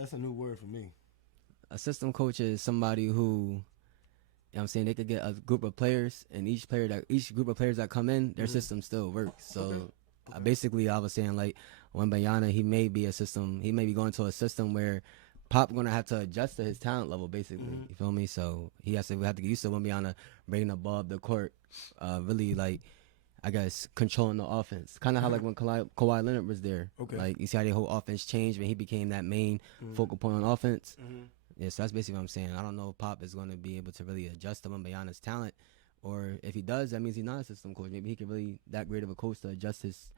That's a new word for me. A system coach is somebody who, you know what I'm saying, they could get a group of players, and each group of players that come in, their system still works. So Okay. basically, I was saying, like, Wembeyana, he may be going to a system where Pop going to have to adjust to his talent level, basically. You feel me? So we have to get used to Wembeyana bringing the ball up the court, really, like, I guess, controlling the offense. Kind of how, like, when Kawhi Leonard was there. Okay. Like, you see how the whole offense changed when he became that main focal point on offense. Yeah, so that's basically what I'm saying. I don't know if Pop is going to be able to really adjust to Wembeyana's talent, or if he does, that means he's not a system coach. Maybe he can really that great of a coach to adjust his,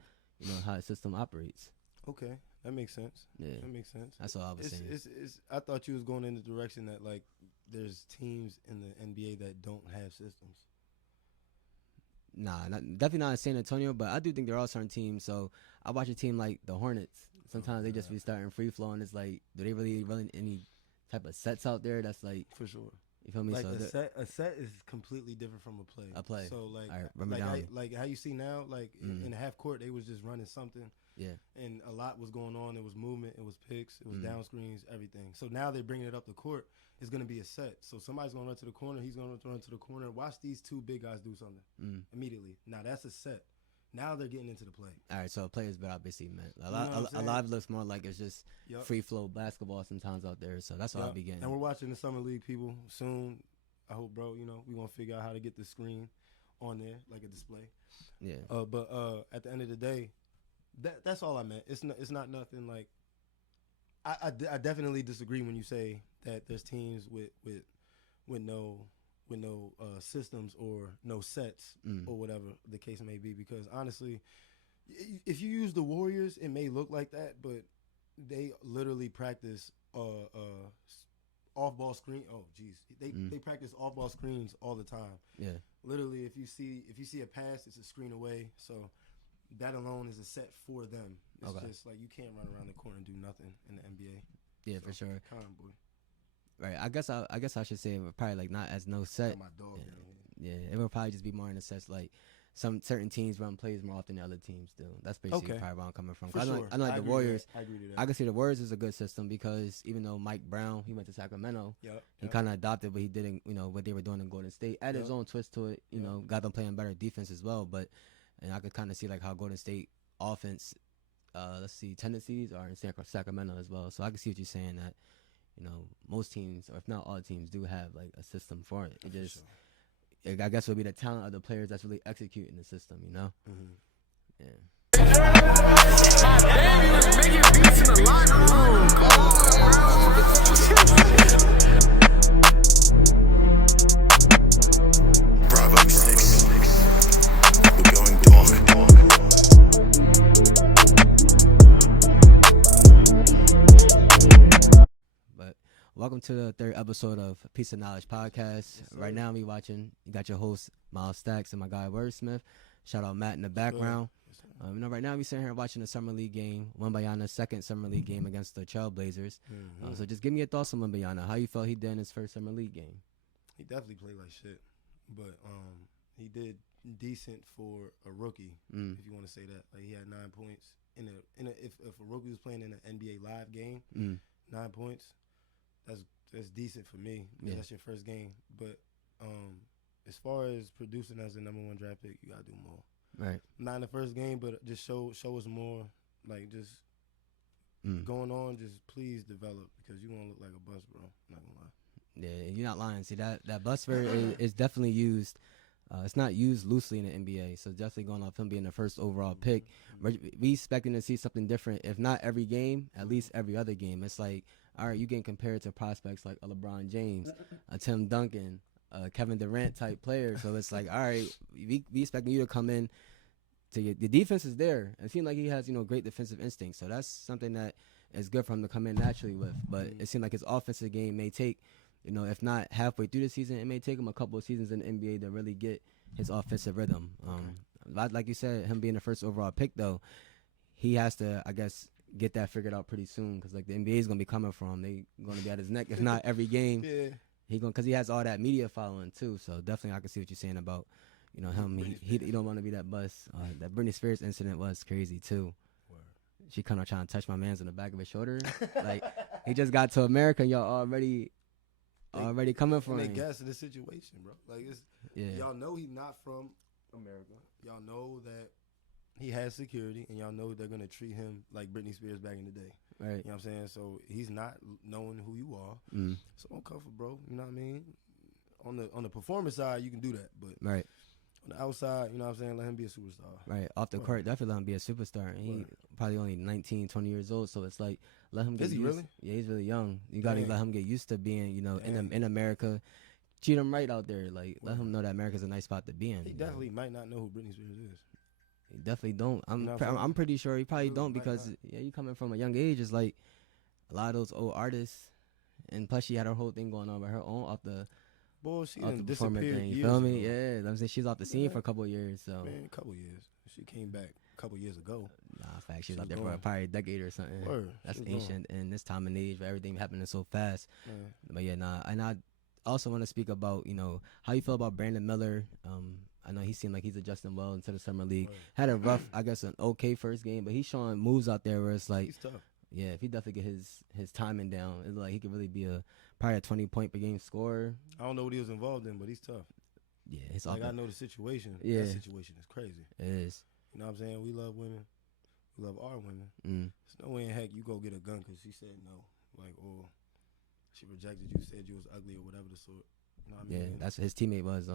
how his system operates. Okay, that makes sense. Yeah, that makes sense. That's all I was saying. I thought you was going in the direction that, like, there's teams in the NBA that don't have systems. Nah, definitely not in San Antonio, but I do think there are certain teams. So I watch a team like the Hornets. Sometimes they just be starting free flow, and it's like, do they really run any type of sets out there? That's like, for sure. You feel me? Like, so a set is completely different from a play. A play. So, like, right, like how you see now, like in the half court, they was just running something. Yeah. And a lot was going on. It was movement. It was picks. It was down screens. Everything. So now they're bringing it up the court. It's going to be a set. So somebody's going to run to the corner. He's going to run to the corner. Watch these two big guys do something immediately. Now that's a set. Now they're getting into the play. All right, so players, but obviously, man, a lot looks more like it's just free flow basketball sometimes out there. So that's all I'll be getting. And we're watching the summer league, people. Soon, I hope, bro. We're gonna figure out how to get the screen on there like a display. Yeah. But at the end of the day, that's all I meant. It's not nothing like. I definitely disagree when you say that there's teams with no systems or no sets or whatever the case may be, because honestly, if you use the Warriors, it may look like that, but they literally practice off-ball screen. Oh, geez, they practice off-ball screens all the time. Yeah, literally, if you see a pass, it's a screen away. So that alone is a set for them. It's just like you can't run around the court and do nothing in the NBA. Yeah, so, for sure. Come on, boy. Right, I guess I should say it would probably like not as no set. My dog. Yeah, it would probably just be more in a sense like some certain teams run plays more often than other teams do. That's basically probably where I'm coming from. For sure. I know like the Warriors. I agree to that. I can see the Warriors is a good system because even though Mike Brown, he went to Sacramento, he kind of adopted what he did in, what they were doing in Golden State, added his own twist to it. Got them playing better defense as well. And I could kind of see like how Golden State offense, tendencies are in Sacramento as well. So I can see what you're saying that. Most teams, or if not all teams, do have like a system for it. It just, I guess, it would be the talent of the players that's really executing the system. Yeah. Bravo 6, we're going dark. Welcome to the third episode of Piece of Knowledge Podcast. Yes, right now, you got your host, Miles Stacks, and my guy, Wordsmith. Shout out Matt in the background. Yes, right now, we're sitting here watching the Summer League game, Wembeyana's second Summer League game against the Trailblazers. So just give me your thoughts on Wembeyana. How you felt he did in his first Summer League game? He definitely played like shit, but he did decent for a rookie, if you want to say that. Like, he had 9 points. If a rookie was playing in an NBA Live game, 9 points, that's decent for me. Yeah. That's your first game. But as far as producing as a number one draft pick, you gotta do more. Right. Not in the first game, but just show us more. Like, just going on. Just please develop, because you gonna look like a bust, bro. Not gonna lie. Yeah, you're not lying. See, that bust word is definitely used. It's not used loosely in the NBA, so definitely going off him being the first overall pick. We expecting to see something different, if not every game, at least every other game. It's like, all right, you getting compared to prospects like a LeBron James, a Tim Duncan, Kevin Durant type player. So it's like, all right, we expecting you to come in. The defense is there. It seems like he has great defensive instincts. So that's something that is good for him to come in naturally with. But it seems like his offensive game may take, if not halfway through the season, it may take him a couple of seasons in the NBA to really get his offensive rhythm. Like you said, him being the first overall pick, though, he has to, I guess, get that figured out pretty soon, because like the NBA is gonna be coming for him. They gonna be at his neck, if not every game. Yeah. Because he has all that media following too. So definitely, I can see what you're saying about him. He don't want to be that bust. That Britney Spears incident was crazy too. she kind of trying to touch my man's in the back of his shoulder. Like, he just got to America, and y'all already coming for They him. gas in the situation, bro. Like, it's y'all know he's not from America. Y'all know that he has security, and y'all know they're gonna treat him like Britney Spears back in the day. Right. You know what I'm saying? So he's not knowing who you are. So don't cover, bro. You know what I mean? On the performance side, you can do that, but Right. on the outside, you know what I'm saying? Let him be a superstar. Right. Off the court, definitely let him be a superstar. And he probably only 19, 20 years old, so it's like, let him get Is he used. really? Yeah, he's really young. You got to Dang. let him get used to being, Dang. in America. Treat him right out there. Like, let him know that America's a nice spot to be in. He definitely might not know who Britney Spears is. He definitely don't. know what I'm saying? I'm pretty sure he probably Dude, don't might because, not. you coming from a young age, it's like a lot of those old artists. And plus, she had her whole thing going on by her own off the Bullshit, off and the performer disappeared thing. You years feel me? ago. Yeah, I'm saying she's off the scene for a couple of years. So, Man, a couple years. She came back a couple years ago. nah, in fact, she's She out was there for gone. probably a decade or something. Word. That's She was ancient. And this time and age, where everything happening so fast. Man. But yeah, nah. And I also want to speak about, how you feel about Brandon Miller. I know he seemed like he's adjusting well into the summer league. Word. Had a rough, I guess, an okay first game, but he's showing moves out there where it's like, He's tough. yeah, if he definitely get his timing down, it's like he could really be probably a 20-point per game scorer. I don't know what he was involved in, but he's tough. Yeah, it's Like, all I know the situation. Yeah. That situation is crazy. it is. You know what I'm saying? We love women. We love our women. Mm. There's no way in heck you go get a gun because she said no. Like, or she rejected you, said you was ugly or whatever the sort. You know what I mean? Yeah, that's what his teammate was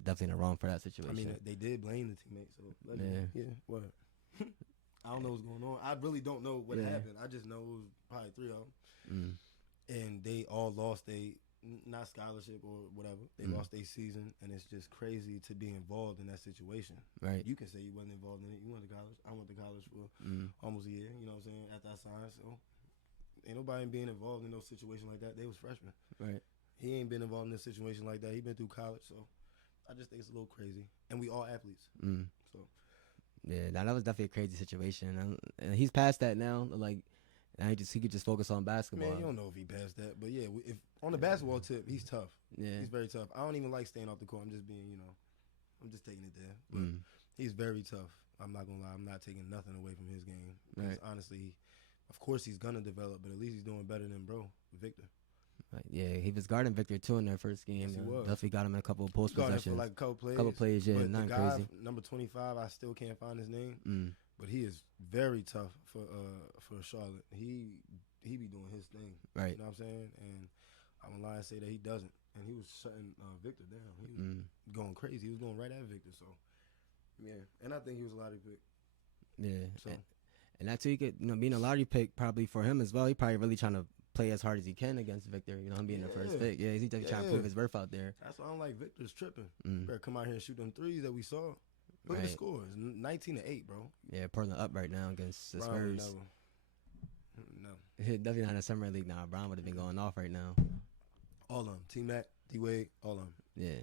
definitely in the wrong for that situation. I mean, they did blame the teammate, so yeah, what? I don't know what's going on. I really don't know what happened. I just know it was probably 3 of them, and they all lost not scholarship or whatever. They lost their season, and it's just crazy to be involved in that situation. Right. You can say you wasn't involved in it. You went to college. I went to college for almost a year. You know what I'm saying? After I signed, so ain't nobody being involved in no situation like that. They was freshmen. Right. He ain't been involved in a situation like that. He been through college, so I just think it's a little crazy. And we all athletes. So Yeah, that was definitely a crazy situation, and he's past that now. Like, now he could just focus on basketball. man, you don't know if he passed that, but yeah, if on the basketball tip, he's tough. Yeah. He's very tough. I don't even like staying off the court. I'm just being, I'm just taking it there. But he's very tough. I'm not gonna lie. I'm not taking nothing away from his game. Because honestly, of course he's gonna develop, but at least he's doing better than Victor. Like, yeah, he was guarding Victor too in their first game. Yes, he was. Definitely got him in a couple of post Guarding possessions. for like a couple plays. Couple plays, yeah, but nothing the guy, crazy. number 25, I still can't find his name. But he is very tough for Charlotte. He be doing his thing. Right. You know what I'm saying? And I'm gonna lie and say that he doesn't. And he was shutting Victor down. He was going crazy. He was going right at Victor. So yeah, and I think he was a lottery pick. Yeah. So And that too, he could, being a lottery pick probably for him as well. He probably really trying to play as hard as he can against Victor. Him being the first pick. Yeah, he's definitely trying to prove his worth out there. that's why I'm like, Victor's tripping. Better come out here and shoot them threes that we saw. Look at the Right. scores, 19-8, bro. Yeah, Portland up right now against the Brown would Spurs. No. Definitely not in the summer league now. Brown would have been going off right now. All of them. T-Mac, D-Wade, all of them. Yeah.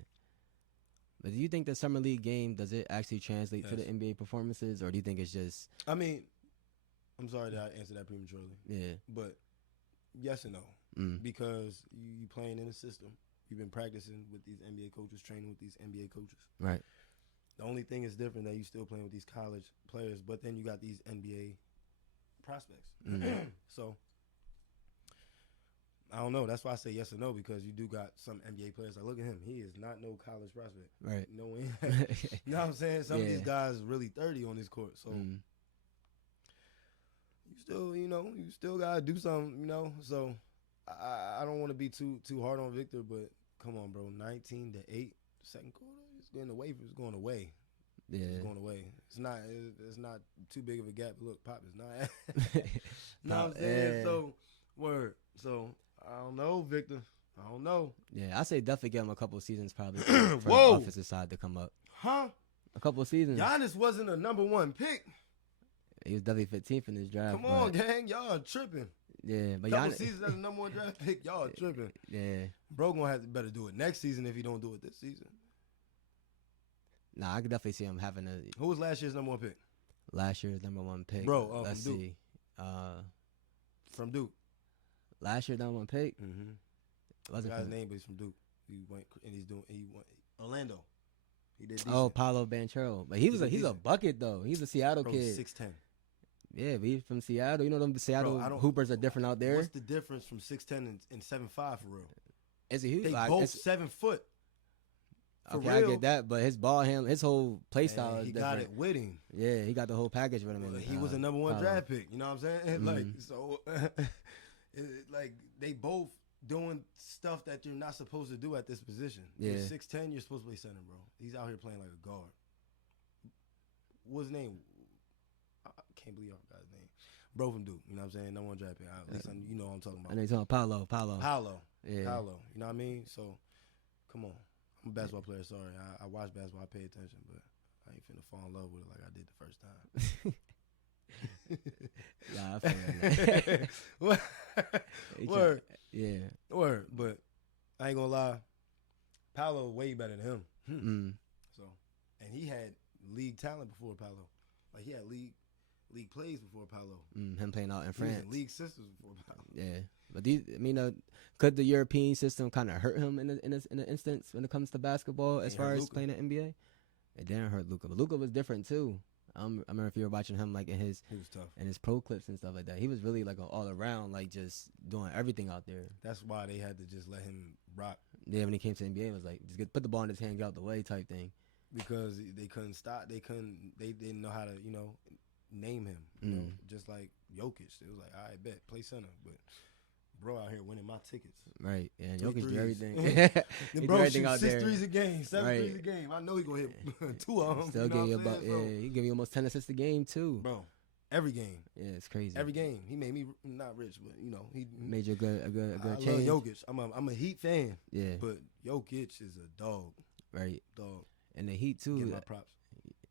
But do you think the summer league game, does it actually translate to the Yes. NBA performances, or do you think it's just? I mean, I'm sorry that I answered that prematurely. Yeah. But yes and no. Because you playing in a system. You've been practicing with these NBA coaches, training with these NBA coaches. Right. The only thing is different that you still playing with these college players, but then you got these NBA prospects. So I don't know. That's why I say yes or no, because you do got some NBA players. Like, look at him. He is not no college prospect. Right. No way. You know what I'm saying? Some of these guys really 30 on this court. So you still gotta do something, So I don't want to be too hard on Victor, but come on, bro. 19-8, second quarter. It's going away. It's going away. Yeah. It's going away. It's not too big of a gap. Look, Pop is not. You know what I'm saying? Yeah. So word. So I don't know, Victor. I don't know. Yeah, I say definitely give him a couple of seasons probably for Whoa. the offensive side to come up. Huh? A couple of seasons. Giannis wasn't a number 1 pick. He was definitely 15th in this draft. Come on, gang. Y'all tripping. Yeah, but Couple Giannis, seasons as a number 1 draft pick. Y'all tripping. yeah. Bro gonna have to better do it next season if he don't do it this season. Nah, I could definitely see him having Who was last year's number 1 pick? last year's number 1 pick. Bro, let's from Duke. see. From Duke. Last year's number 1 pick. Mm-hmm. Was I it forgot his from, name, but he's from Duke. He went Orlando. He did decent. oh, Paolo Banchero. But he's a decent. bucket though. He's a Seattle Bro, kid. 6'10". Yeah, we from Seattle. You know them Seattle I don't- hoopers are different out there. What's the difference from 6'10" and 7'5" for real? It's a huge. They like, both it's- 7 foot. For okay, real. I get that, but his ball handle, his whole play style Man, is he different. got it with him. Yeah, he got the whole package with him. Well, and, he was a number one Paolo. draft pick. You know what I'm saying? Like Mhm. so, like they both doing stuff that you're not supposed to do at this position. Yeah. You're 6'10", you're supposed to play center, bro. He's out here playing like a guard. What's his name? I can't believe I forgot his name. Bro from Duke. You know what I'm saying? Number one draft pick. At least you know what I'm talking I about. know you're talking Paolo. Paolo. Yeah. Paolo. You know what I mean? So, come on. I'm a basketball player. Sorry, I watch basketball. I pay attention, but I ain't finna fall in love with it like I did the first time. Yeah, I feel that. Word. He Word. Yeah. Word. But I ain't gonna lie, Paolo way better than him. Mm. So, and he had league talent before Paolo. Like he had league plays before Paolo. Him playing out in He was France. in league systems before Paolo. Yeah, but could the European system kind of hurt him in an instance when it comes to basketball as It far hurt as Luka. playing the NBA? It didn't hurt Luka, but Luka was different too. I remember if you were watching him like in his He was tough. pro clips and stuff like that. He was really like an all around, like just doing everything out there. That's why they had to just let him rock Yeah, when he came to the NBA, it was like just put the ball in his hand, get out the way type thing. because they couldn't stop. They didn't know how to name him. You know, just like Jokic. It was like, all right, bet play center, but bro out here winning my tickets. Right, yeah, Three Jokic do threes. everything. The He do bro everything shoots out 6 there. threes a game, 7 Right. threes a game. I know he gonna hit 2 of them. Still you know give you what I'm about saying? he give you almost 10 assists a game too. Bro, every game, Yeah, it's crazy. every game. He made me not rich, but he Made you a good I love change. Jokic. I'm a Heat fan, Yeah, but Jokic is a dog. right. Dog. And the Heat too. Give my props.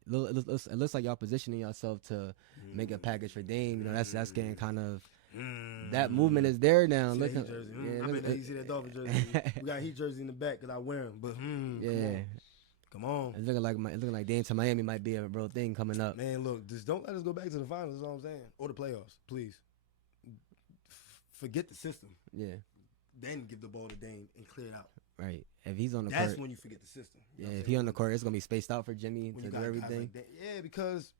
It looks like y'all positioning yourself to make a package for Dame. You know, that's getting kind of that movement is there now. See Look, that Heat jersey. yeah, I look- mean, you see that Dolphin jersey. We got Heat jersey in the back because I wear them. But yeah, come on. it's looking like Dame to Miami might be a real thing coming up. Man, look, just don't let us go back to the finals. That's all I'm saying, or the playoffs, please. Forget the system. Yeah, Then give the ball to Dame and clear it out. right. If he's on the That's court, when you forget the system. You yeah, know what I'm if saying? he on the court, it's gonna be spaced out for Jimmy When to you do got guys everything. like that. Yeah, because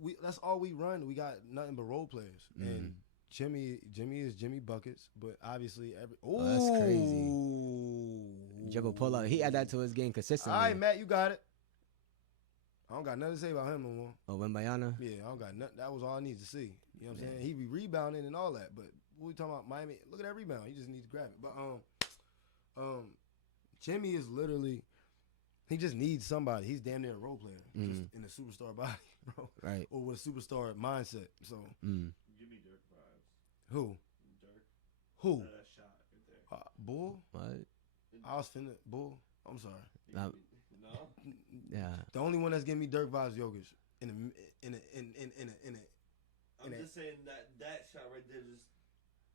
we that's all we run. We got nothing but role players, and Jimmy is Jimmy buckets, but obviously that's crazy. Dribble pull out. He add that to his game consistently. All right, Matt, you got it. I don't got nothing to say about him no more. Oh, Wembeyana. Yeah, I don't got nothing. That was all I needed to see. You know what I'm saying? He be rebounding and all that, but what we talking about Miami? Look at that rebound. He just needs to grab it. But Jimmy is literally. He just needs somebody. He's damn near a role player, just in a superstar body, bro. Right. Or with a superstar mindset. So Give me Dirk vibes. who? Dirk. Who? That shot right there. Bull? What? I was finna Bull. I'm sorry. Nah, No. yeah. The only one that's giving me Dirk vibes, Jokic. In a. I'm just saying that shot right there just.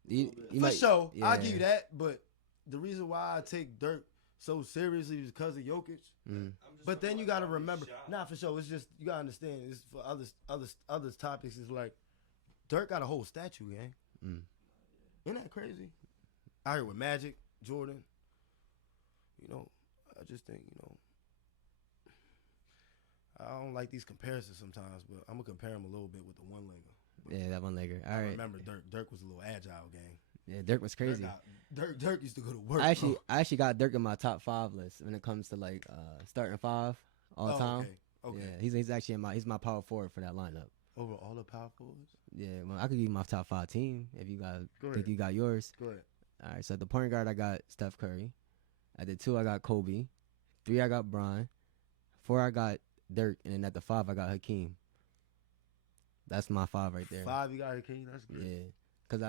You For might- sure, I'll yeah. give you that. But the reason why I take Dirk so seriously is because of Jokic. Mm. But then you gotta remember, not for sure. It's just you gotta understand. It's for other topics. It's like Dirk got a whole statue, gang. Isn't that crazy? I heard with Magic, Jordan. You know, I just think I don't like these comparisons sometimes, but I'm gonna compare him a little bit with the one legger. Yeah, that one legger. All I right. remember Dirk was a little agile, gang. Yeah, Dirk was crazy. Dirk used to go to work. I actually got Dirk in my top 5 list when it comes to like starting 5 all time. Okay. Yeah, he's actually he's my power forward for that lineup. Over all the power forwards? Yeah, well, I could give you my top 5 team if you got Go think ahead. you got yours. Go ahead. All right, so at the point guard I got Steph Curry. At the 2 I got Kobe. 3 I got Bron. 4 I got Dirk, and then at the 5 I got Hakeem. That's my 5 right there. 5, you got Hakeem. That's good. Yeah. Because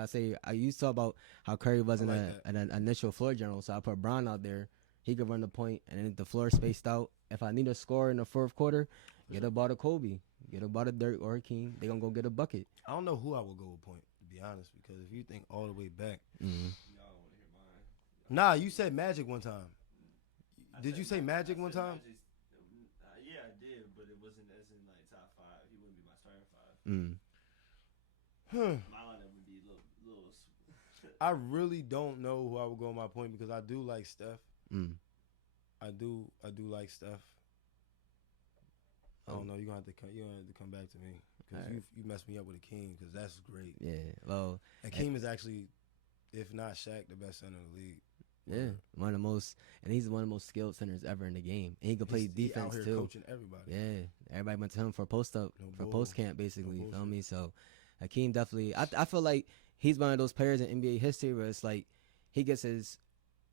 I used to talk about how Curry wasn't like an initial floor general, so I put Bron out there. He could run the point, and then if the floor spaced out. If I need a score in the 4th quarter, get a ball to Kobe. Get a ball to Dirk or Hakeem. They going to go get a bucket. I don't know who I would go with point, to be honest, because if you think all the way back. Y'all don't want to hear mine. Nah, you said Magic one time. I Did said you say Magic I one said time? yeah, I did, but it wasn't as in like top 5. He wouldn't be my starting 5. My lineup would be little. I really don't know who I would go on my point because I do like Steph. I do like Steph. I don't know. You gonna have to come back to me because All right. you messed me up with Akeem because that's great. Yeah, well, Akeem is actually, if not Shaq, the best center in the league. yeah, one of the most, and he's one of the most skilled centers ever in the game. And he can play He defense out here too. coaching everybody. Yeah, everybody went to him for post bull. post camp basically. No You feel bullshit. me? So Hakeem definitely. I feel like he's one of those players in NBA history where it's like he gets his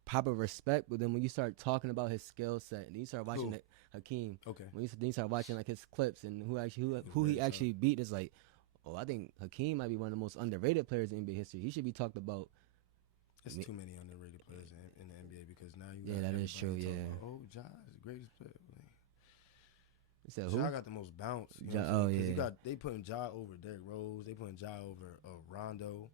proper respect, but then when you start talking about his skill set and you start watching Who? it, Hakeem, Okay. when you start watching like his clips and who very he tough. actually beat, is like, oh, I think Hakeem might be one of the most underrated players in NBA history. He should be talked about. There's Me- too many underrated players in the NBA because now you Yeah, got that is everybody true, talking yeah. about, oh, Ja is the greatest player. He said, Ja who? got the most bounce. You Ja- know what I'm saying? oh, 'Cause yeah. they putting Ja over Derrick Rose. They putting Ja over Rondo.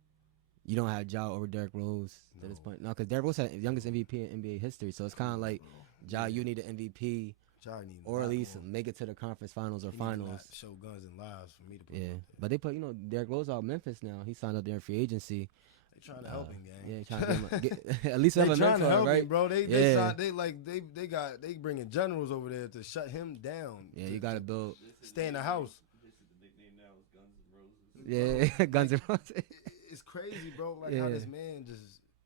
You don't have Ja over Derrick Rose at this No. point. No, because Derrick Rose had the youngest MVP in NBA history. So it's kind of like, Bro. Ja, you need an MVP Ja need or not at least go. make it to the conference finals or He need to not finals. show guns and lives for me to put Yeah, him out but they put, Derrick Rose out of Memphis now. He signed up there in free agency. there. They trying to help him, gang. Yeah, trying to get at least They have a trying to mentor, help right? him, bro. They Yeah. they bringing generals over there to shut him down. Yeah, to- you got to to build. stay in the house. This is the nickname now is Guns N' Roses. Yeah, Guns N' Roses. It's crazy, bro. Like Yeah. how this man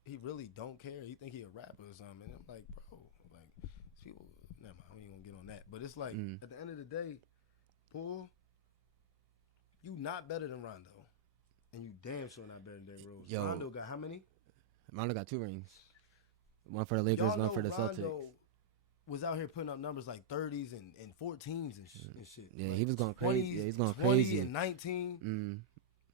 he really don't care. He think he a rapper or something. And I'm like, bro, like people. Never mind. We ain't gonna get on that. But it's like at the end of the day, Paul, you not better than Rondo, and you damn sure not better than Derrick Rose. Yo. Rondo got how many? Rondo got 2 rings. One for the Lakers, Y'all one know for the Rondo Celtics. was out here putting up numbers like 30s and 14s and shit. Yeah, Like he was going 20s, crazy. Yeah, he's going 20 crazy. and 19. Mm,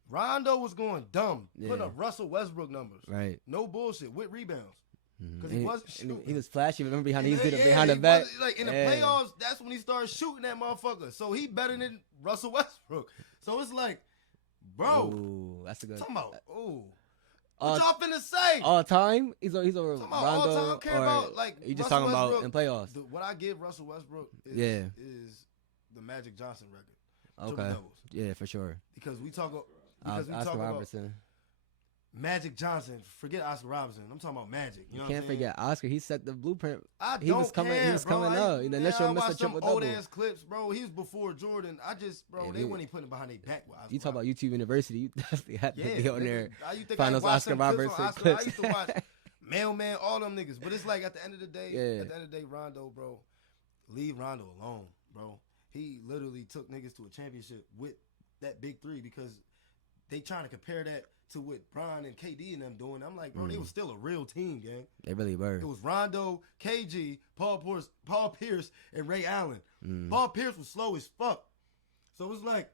Rondo was going dumb, putting Yeah. up Russell Westbrook numbers. right. No bullshit with rebounds. Mhm. 'Cause he And wasn't and shooting. he was flashy. Remember behind Yeah, behind the he back. wasn't- like in the Yeah. playoffs, that's when he started shooting that motherfucker. So he better than Russell Westbrook. So it's like, bro, Ooh, that's a good. talking about, ooh, All- what y'all finna say? All time, he's over Talking about all Rondo. time, I don't care or about, like, you just Russell talking about Westbrook. in playoffs. What I give Russell Westbrook Yeah. is the Magic Johnson record. Okay. Triple doubles. Yeah, for sure. Because we talk, Oscar about Robertson. Magic Johnson. Forget Oscar Robertson. I'm talking about Magic. You know what I'm Can't saying? forget Oscar. He set the blueprint. I He was don't coming- he care, was bro. coming up. The initial I Mr. watched some Triple-Double. old ass clips, bro. He was before Jordan. I just, bro, Yeah, they we- weren't even putting it behind their back. With Oscar You talk about Robertson. YouTube University. You definitely have to be on there. Nigga, you think Find I those watch Oscar some clips on Robertson Oscar? clips. I used to watch Mailman, all them niggas. But it's like at the end of the day, Yeah. at the end of the day, Rondo, bro, leave Rondo alone, bro. He literally took niggas to a championship with that big three because they trying to compare that to what Bron and KD and them doing. I'm like, bro, they was still a real team, gang. They really were. It was Rondo, KG, Paul Pierce, and Ray Allen. Mm. Paul Pierce was slow as fuck. So it was like,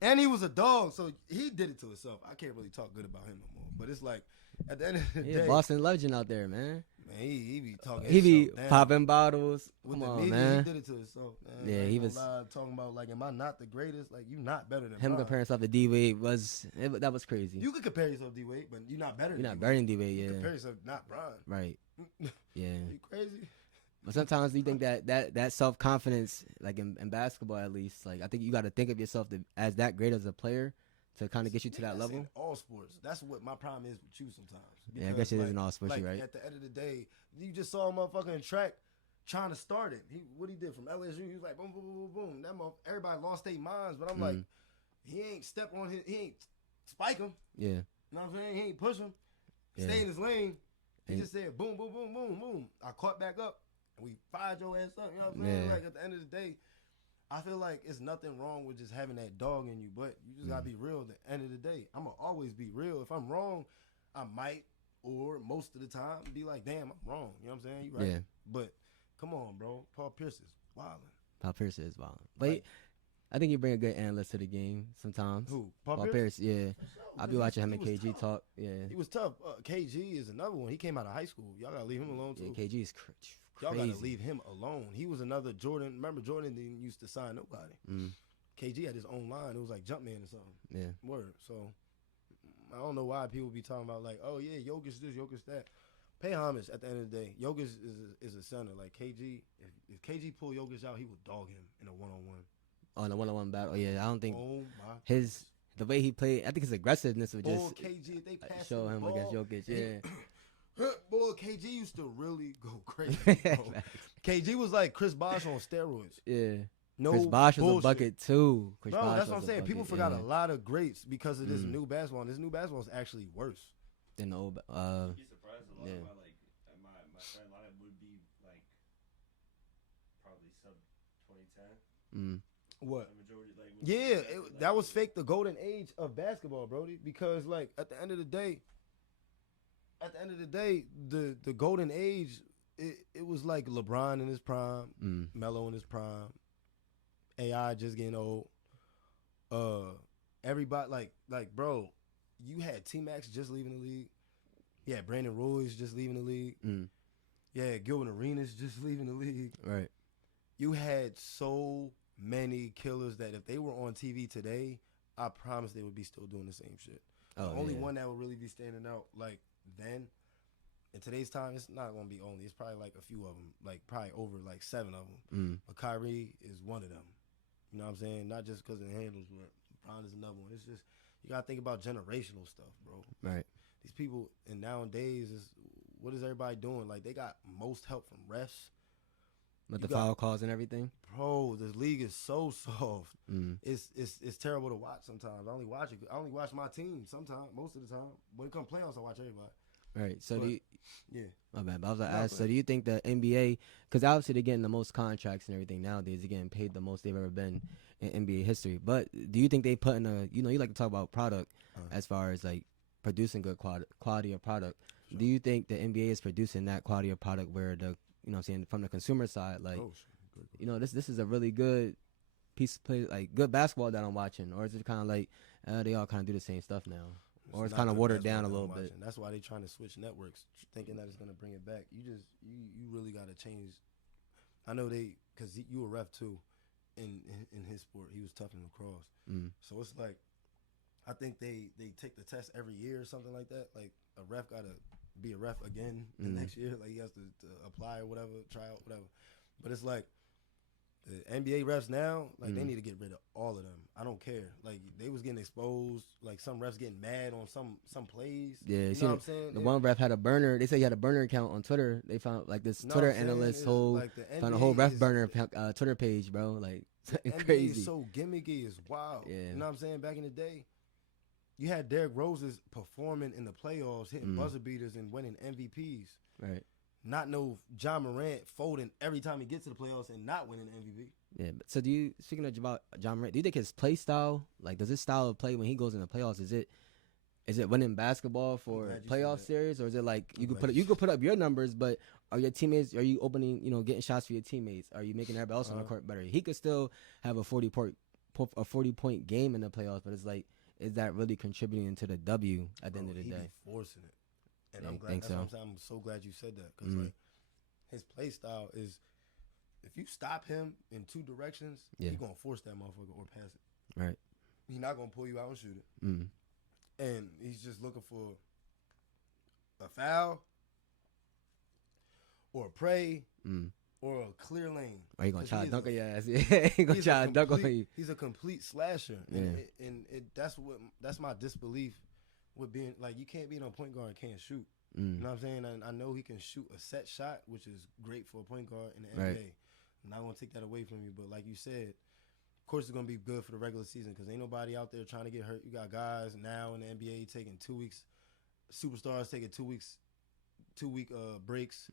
and he was a dog, so he did it to himself. I can't really talk good about him no more. But it's like, at the end of the He a day, Boston legend out there, man. man, he be talking He be himself down. popping bottles. With Come the on, media, man. he did it to himself, man. Yeah, I ain't he gonna was- lie, talking about like, am I not the greatest? Like, you not better than Him Bron. comparing himself to D Wade that was crazy. You could compare yourself to D Wade, but you're not better. You're than not D-Wade. better than D Wade, You yeah. compare yourself, not Bron. Right. Yeah. You crazy? But sometimes you think that self confidence, like in basketball at least, like I think you got to think of yourself as that great as a player to kind of get you to Yeah, that that's level. in all sports. That's what my problem is with you sometimes. Yeah, I guess it is in all sports, like, you're right. At the end of the day, you just saw a motherfucker in track trying to start it. What he did from LSU, he was like boom, boom, boom, boom. That everybody lost their minds, but I'm like, he ain't step on he ain't spike him. Yeah. You know what I'm saying? He ain't push him. Yeah. Stay in his lane. He And- just said boom, boom, boom, boom, boom. I caught back up and we fired your ass up. You know what I'm saying? Yeah. Like at the end of the day, I feel like it's nothing wrong with just having that dog in you, but you just gotta be real at the end of the day. I'm gonna always be real. If I'm wrong, I might, or most of the time, be like, damn, I'm wrong. You know what I'm saying? You right. Yeah. But come on, bro. Paul Pierce is wilding. Paul Pierce is violent. But Like- I think you bring a good analyst to the game sometimes. Who? Paul Pierce, yeah. I'll be Because watching him he and was KG tough. talk. Yeah. He was tough. KG is another one. He came out of high school. Y'all gotta leave him alone too. Yeah, KG is Y'all crazy. gotta leave him alone. He was another Jordan. Remember, Jordan didn't used to sign nobody. Mm, KG had his own line. It was like Jumpman or something. yeah. Word. So I don't know why people be talking about like, oh yeah, Jokic this, Jokic that. Pay homage at the end of the day. Jokic is a center. Like KG, if KG pull Jokic out, he would dog him in a one-on-one. On a one-on-one battle. Yeah, I don't think Oh my. the way he played, I think his aggressiveness would Boy, just KG, if they pass show the him ball, against Jokic. Yeah. Boy, KG used to really go crazy. Bro. KG was like Chris Bosh on steroids. Yeah. No Chris Bosh was bullshit. a bucket too. Chris Bro, Bosh that's was what I'm a saying. bucket, People forgot yeah. a lot of greats because of this Mm. new basketball. And this new basketball is actually worse. Then the old, You'd be surprised a lot yeah. of my starting lineup would be like probably sub 2010. What? The majority like Yeah, that was fake. The golden age of basketball, Brody. Because like at the end of the day, the golden age, it was like LeBron in his prime, Melo in his prime, AI just getting old. Everybody like bro, you had T-Max just leaving the league. Yeah, Brandon Roy's just leaving the league. Yeah, Gilbert Arenas just leaving the league. Right. You had so many killers that if they were on TV today, I promise they would be still doing the same shit. The only one that would really be standing out like then, in today's time, it's not going to be only. It's probably like a few of them, like probably over like 7 of them. But Kyrie is one of them. You know what I'm saying? Not just because of the handles, but LeBron is another one. It's just, you got to think about generational stuff, bro. Right. These people, and nowadays, what is everybody doing? Like, they got most help from refs. With the foul calls and everything? Bro, this league is so soft. It's terrible to watch sometimes. I only watch my team sometimes, most of the time. When it comes playoffs, I watch everybody. Right. So yeah. My bad. I was gonna ask. So do you think the NBA, because obviously they're getting the most contracts and everything nowadays, they're getting paid the most they've ever been in NBA history. But do you think they put in you like to talk about product as far as like producing good quality of product. Sure. Do you think the NBA is producing that quality of product where the, you know what I'm saying, from the consumer side, like, you know, this is a really good piece of play, like good basketball that I'm watching, or is it kind of like they all kind of do the same stuff now? Or it's kind of watered down a little bit. That's why they trying to switch networks, thinking that it's gonna bring it back. You really gotta change. I know because you a ref too, in his sport. He was tough in lacrosse, so it's like, I think they take the test every year or something like that. Like a ref gotta be a ref again the next year. Like he has to apply or whatever, try out whatever. But it's like, the NBA refs now, like they need to get rid of all of them. I don't care. Like they was getting exposed. Like some refs getting mad on some plays. Yeah, you know what I'm saying? The one ref had a burner. They say he had a burner account on Twitter. They found like this Twitter analyst found a whole ref burner Twitter page, bro. Like crazy. NBA is so gimmicky. It's wild. Yeah. You know what I'm saying? Back in the day, you had Derrick Roses performing in the playoffs, hitting buzzer beaters and winning MVPs. Right. Not no John Morant folding every time he gets to the playoffs and not winning MVP. Yeah, but so speaking of about John Morant, do you think his play style, like does his style of play when he goes in the playoffs, is it winning basketball for playoff series, or is it like you could put up your numbers, but are you opening, you know, getting shots for your teammates? Are you making everybody else on the court better? He could still have a 40-point game in the playoffs, but it's like, is that really contributing to the W at the end of the day? Be forcing it. And yeah, I'm glad. That's what I'm saying. I'm so glad you said that, because like his play style is, if you stop him in two directions, he's gonna force that motherfucker or pass it. Right. He's not gonna pull you out and shoot it. And he's just looking for a foul or a play or a clear lane. Or he gonna try to dunk on your ass. Yeah, he gonna try to dunk on you. He's a complete slasher. Yeah. And that's my disbelief with being, like, you can't be no point guard and can't shoot. You know what I'm saying? And I know he can shoot a set shot, which is great for a point guard in the NBA. Right. I'm not going to take that away from you, but like you said, of course it's going to be good for the regular season, because ain't nobody out there trying to get hurt. You got guys now in the NBA taking 2 weeks, superstars taking 2 week breaks.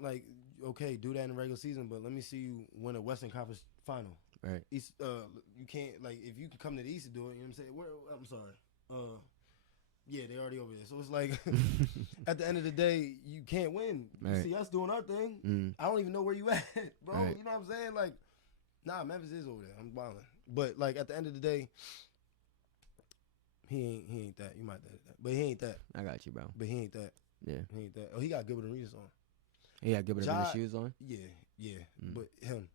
Like, okay, do that in the regular season, but let me see you win a Western Conference final. Right. East, you can't, like, if you can come to the East to do it, you know what I'm saying? I'm sorry. Yeah, they already over there. So it's like, at the end of the day, you can't win. Right. You see us doing our thing. I don't even know where you at, bro. Right. You know what I'm saying? Like, nah, Memphis is over there. I'm wilding. But, like, at the end of the day, he ain't that. You might think that. But he ain't that. I got you, bro. But he ain't that. Yeah. He ain't that. Oh, he got Gilbert Arenas on. He got Gilbert Arenas shoes on? Yeah. But him,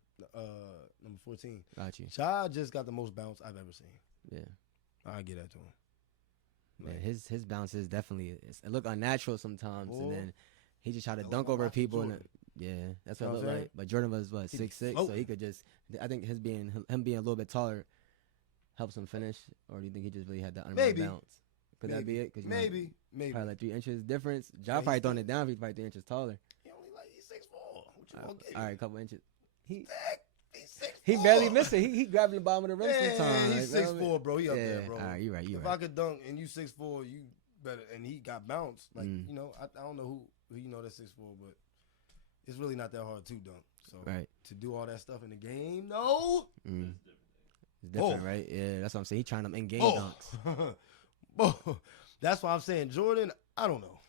number 14. Got you. Ja just got the most bounce I've ever seen. Yeah. I'll get that to him. Man, his bounce is definitely, it look unnatural sometimes, and then he just try to That dunk look over like people. Jordan. That's You what know it what I'm looked like. But Jordan was what, 6'6", so he could just, I think him being a little bit taller helps him finish. Or do you think he just really had that underground bounce? Could that be it? Cause Maybe. Probably like 3 inches difference. Ja probably throwing it down if he's probably 3 inches taller. He only like, he's 6'4". What you gonna get? All right, a couple inches. He barely missed it. He grabbing the bottom of the rim Yeah, sometimes. he's you know what I mean? 6'4", bro. He up there, bro. All right, you right. If I could dunk and you 6'4", you better. And he got bounced. Like you know, I don't know who you know that's 6'4", but it's really not that hard to dunk. So to do all that stuff in the game, no. It's different, right? Yeah, that's what I'm saying. He trying them in game dunks. That's why I'm saying Jordan. I don't know.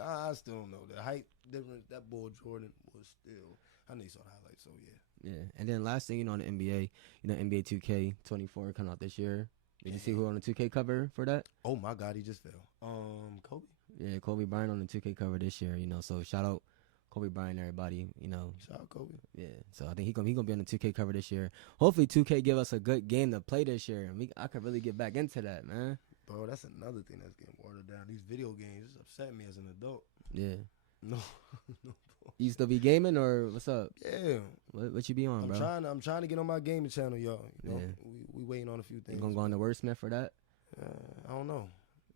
I still don't know the height difference. That boy Jordan was still. I know you saw the highlights, so yeah. Yeah, and then last thing, you know, on the NBA, you know, NBA 2K24 coming out this year. Did you see who on the 2K cover for that? Oh my God, he just fell. Kobe. Yeah, Kobe Bryant on the 2K cover this year. You know, so shout out Kobe Bryant, everybody. You know, shout out Kobe. Yeah, so I think he gonna be on the 2K cover this year. Hopefully, 2K give us a good game to play this year, and I could really get back into that, man. Bro, that's another thing that's getting watered down. These video games just upset me as an adult. Yeah. No. You still be gaming or what's up? Yeah. What you be on, bro? I'm trying to get on my gaming channel, y'all. You know, we waiting on a few things. You gonna go on the Wordsmith for that? I don't know.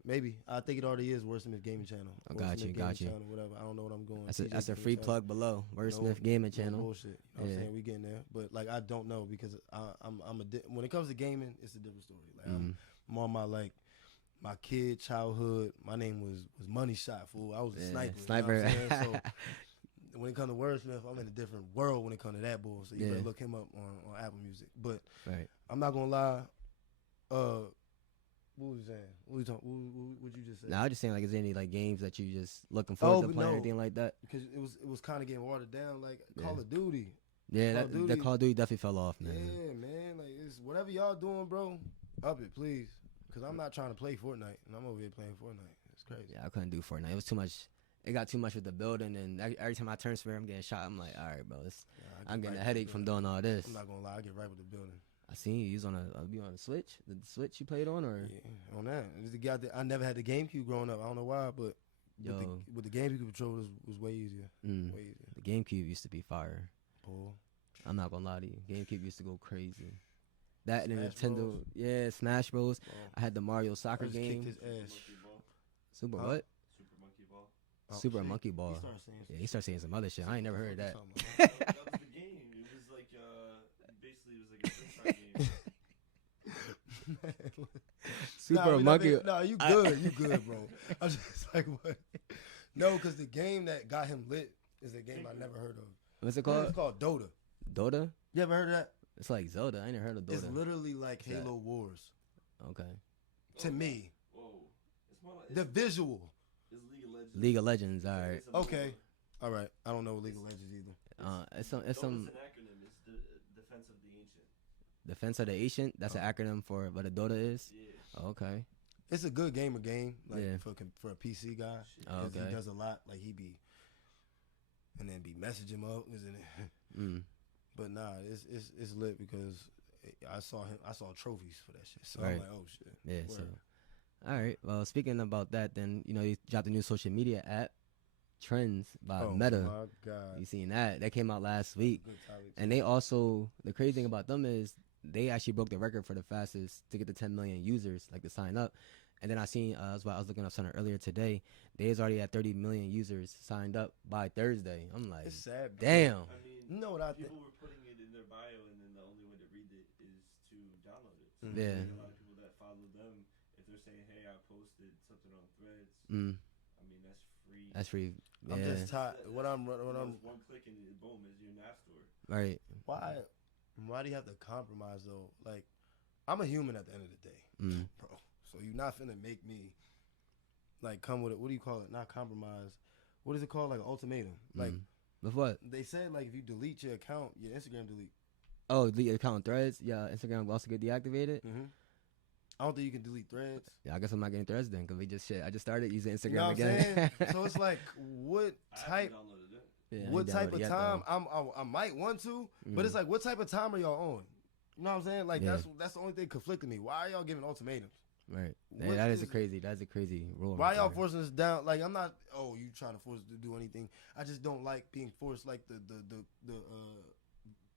Maybe. I think it already is Wordsmith Gaming Channel. Oh, got you. Channel, whatever. I don't know what I'm going. That's a free plug below. Wordsmith Gaming Channel. Bullshit. You know what I'm saying? We getting there, but like I don't know because when it comes to gaming, it's a different story. Like I'm on my kid childhood. My name was Money Shot, fool. I was a sniper. You know what I'm saying? So when it comes to Wordsmith, I'm in a different world when it comes to that bull. So you better look him up on Apple Music. But I'm not gonna lie. What was you saying? What you just say? No, I was just saying, like, is there any like games that you just looking forward to playing or anything like that? Because it was kind of getting watered down, like Call of Duty. Yeah, that Call of Duty definitely fell off, man. Yeah, man. Like it's whatever y'all doing, bro. Up it, please. Because I'm not trying to play Fortnite, and I'm over here playing Fortnite. It's crazy. Yeah, I couldn't do Fortnite. It was too much. It got too much with the building, and every time I turn spare, I'm getting shot. I'm like, all right, bro, I'm getting a headache from doing all this. I'm not gonna lie, I get right with the building. I seen you use on a Switch. The Switch you played on, or on that. I never had the GameCube growing up. I don't know why, but with the GameCube controllers was way easier. Way easier. The GameCube used to be fire. Boy. I'm not gonna lie to you. GameCube used to go crazy. That and Smash Nintendo, Bros. Smash Bros. Oh. I had the Mario soccer just game. Kicked his ass. Super Huh? what? Super Monkey Ball. Oh, Super see, Monkey Ball. He started saying some other shit. I ain't never heard that. That was the game. It was like basically it was like a game. Super Monkey. No, you good. You good, bro. I was just like, what? No, because the game that got him lit is a game I never heard of. What's it called? It's called Dota. Dota? You ever heard of that? It's like Zelda. I ain't never heard of Dota. It's literally like Halo Wars. Okay. To me. Whoa. It's more like, the visual. It's League of Legends. League of Legends, all right. Okay. All right. I don't know League of Legends either. It's some It's an acronym. It's the Defense of the Ancient. Defense of the Ancient. That's an acronym for what a Dota is. Yeah. Okay. It's a good game, like for a PC guy. Oh, okay. He does a lot. Like he be, and then be messaging him up, isn't it? But nah, it's lit because I saw trophies for that shit. So I'm like, oh shit. Yeah. Word. So, all right. Well, speaking about that, then you dropped a new social media app, Trends by Meta. Oh my God. You seen that? That came out last week, and they also the crazy thing about them is they actually broke the record for the fastest to get to 10 million users like to sign up. And then I seen as well, I was looking up something earlier today. They's already at 30 million users signed up by Thursday. I'm like, it's sad, bro. Damn. I mean, you know what I people were putting it in their bio, and then the only way to read it is to download it. So Yeah. a lot of people that follow them, if they're saying, "Hey, I posted something on Threads," I mean, that's free. That's free. Yeah. I'm just tired. What I'm one click and boom, is your app store. Right. Why do you have to compromise though? Like, I'm a human at the end of the day, bro. So you're not finna make me like come with it. What do you call it? Not compromise. What is it called? Like an ultimatum. Like, with what? They said like if you delete your account, your Instagram delete. Oh, delete your account Threads. Yeah, Instagram will also get deactivated. I don't think you can delete Threads. Yeah, I guess I'm not getting Threads then because I just started using Instagram you know again. So it's like, what type? What type of time? I might want to, but it's like, what type of time are y'all on? You know what I'm saying? Like that's the only thing conflicting me. Why are y'all giving ultimatums? Right. That is a crazy rule. Why y'all forcing us down? Like I'm not. Oh, you trying to force us to do anything? I just don't like being forced like the